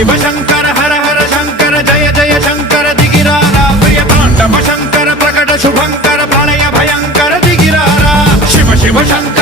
शिव शंकर हर हर शंकर जय जय शंकर दिगिरारा प्रिय तांडव शंकर प्रकट शुभंकर प्रलय भयंकर दिगिरारा शिव शिव शंकर